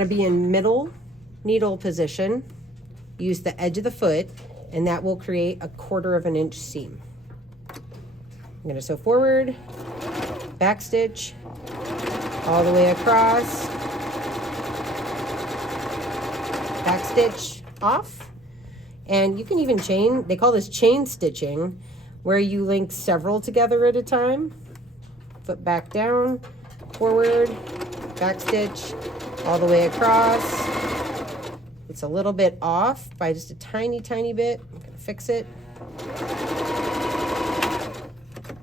to be in middle needle position. Use the edge of the foot, and that will create a 1/4 of an inch seam. I'm going to sew forward, back stitch, all the way across, back stitch off, and you can even chain, they call this chain stitching, where you link several together at a time. Foot back down, forward, back stitch, all the way across. It's a little bit off by just a tiny, tiny bit. I'm gonna fix it.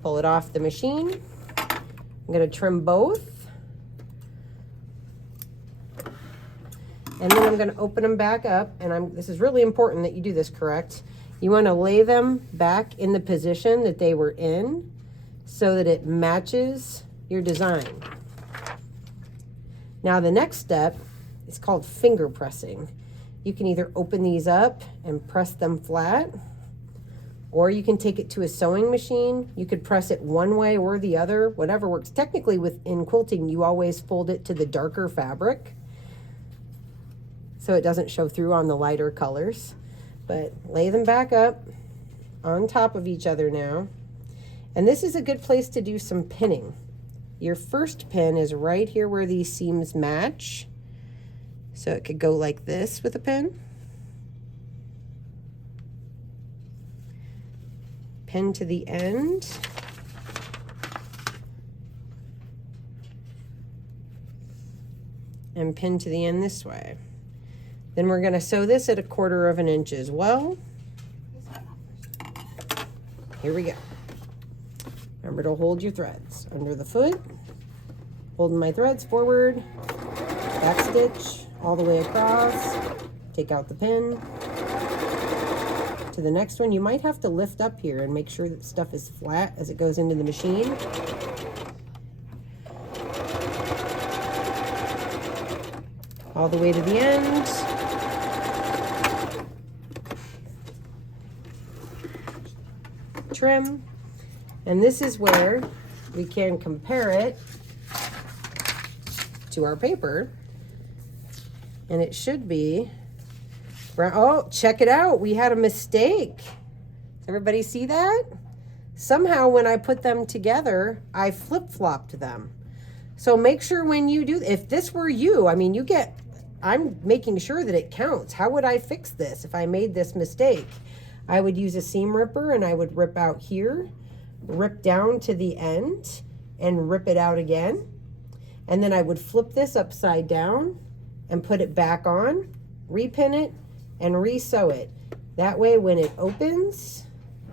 Pull it off the machine. I'm gonna trim both. And then I'm gonna open them back up, and this is really important that you do this correct. You wanna lay them back in the position that they were in so that it matches your design. Now the next step is called finger pressing. You can either open these up and press them flat, or you can take it to a sewing machine. You could press it one way or the other, whatever works. Technically in quilting, you always fold it to the darker fabric so it doesn't show through on the lighter colors. But lay them back up on top of each other now. And this is a good place to do some pinning. Your first pin is right here where these seams match. So it could go like this with a pin. Pin to the end. And pin to the end this way. Then we're going to sew this at a 1/4 of an inch as well. Here we go. Remember to hold your threads under the foot. Holding my threads forward, back stitch all the way across, take out the pin. To the next one, you might have to lift up here and make sure that stuff is flat as it goes into the machine. All the way to the end. Trim. And this is where we can compare it to our paper. And it should be brown. Oh, check it out. We had a mistake. Does everybody see that? Somehow when I put them together, I flip-flopped them. So make sure when you do, if this were you, I mean, I'm making sure that it counts. How would I fix this if I made this mistake? I would use a seam ripper and I would rip out here, rip down to the end, and rip it out again. And then I would flip this upside down and put it back on, repin it, and re-sew it. That way when it opens,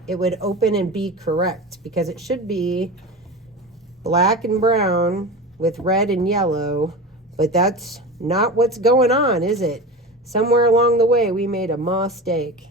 it would open and be correct, because it should be black and brown with red and yellow, but that's not what's going on, is it? Somewhere along the way we made a mistake.